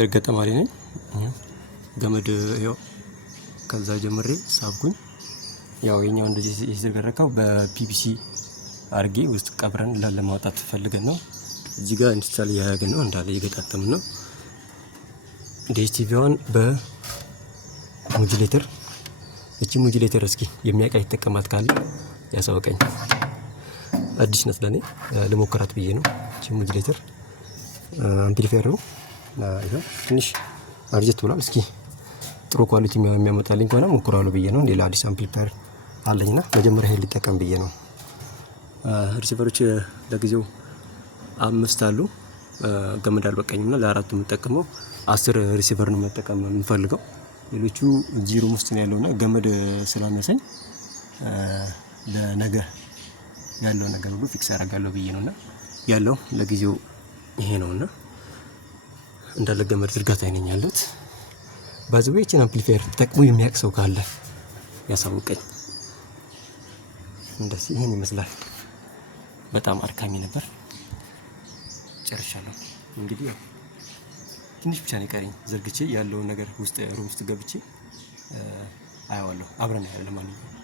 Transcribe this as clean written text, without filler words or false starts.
ስፒከር ገጠማሪ ነኝ። ገመድ ያው ከዛ ጀምሬ ሳብኩኝ። ያው የኛው እንደዚህ የተገረካው በፒቪሲ አርጌ ውስጥ ቀብረን ለማውጣት ፈልገን ነው። እዚህ ጋር ኢንስታል ያደረግን ነው እንዳለ እየገጣጠምን ነው። ዲኤስቲቪዋን በሞጁሌተር እቺ ሞጁሌተር እስኪ የሚያውቃ ይተቀማት ካለ ያሳውቀኝ። አዲስ ናት ለኔ ለሞከራት ብዬ ነው። እቺ ሞጁሌተር አምፕሊፋየር ነው። ይሄ ትንሽ አርጀት ብሏል። እስኪ ጥሩ ኳሊቲ የሚያመጣልኝ ከሆነ ሞክራለሁ ብዬ ነው። ሌላ አዲስ አምፕሊፋየር አለኝና መጀመሪያ ይሄን ልጠቀም ብዬ ነው። ሪሲቨሮች ለጊዜው 5 አሉ። ገመድ አልበቃኝምና ለአራቱ የምጠቀመው 10 ሪሲቨር ነው መጠቀም የምፈልገው። ሌሎቹ እዚህ ሩም ውስጥ ነው ያለውና ገመድ ስላነሰኝ ለነገ ያለው ነገር ሁሉ ፊክስ አደርጋለሁ ብዬ ነውና ያለው ለጊዜው ይሄ ነውና እንዳለ ገመድ ዝርጋታ አይነኝ ያሉት። ባዝዌ እቺን አምፕሊፋየር ተጠቅሞ የሚያውቅ ሰው ካለ ያሳውቀኝ። እንደዚህ ይሄን ይመስላል። በጣም አድካሚ ነበር። ጨርሻለሁ። እንግዲህ ትንሽ ብቻ ነው የቀረኝ ዘርግቼ ያለውን ነገር ውስጥ ሩም ውስጥ ገብቼ አያዋለሁ። አብረን ያለ ለማንኛውም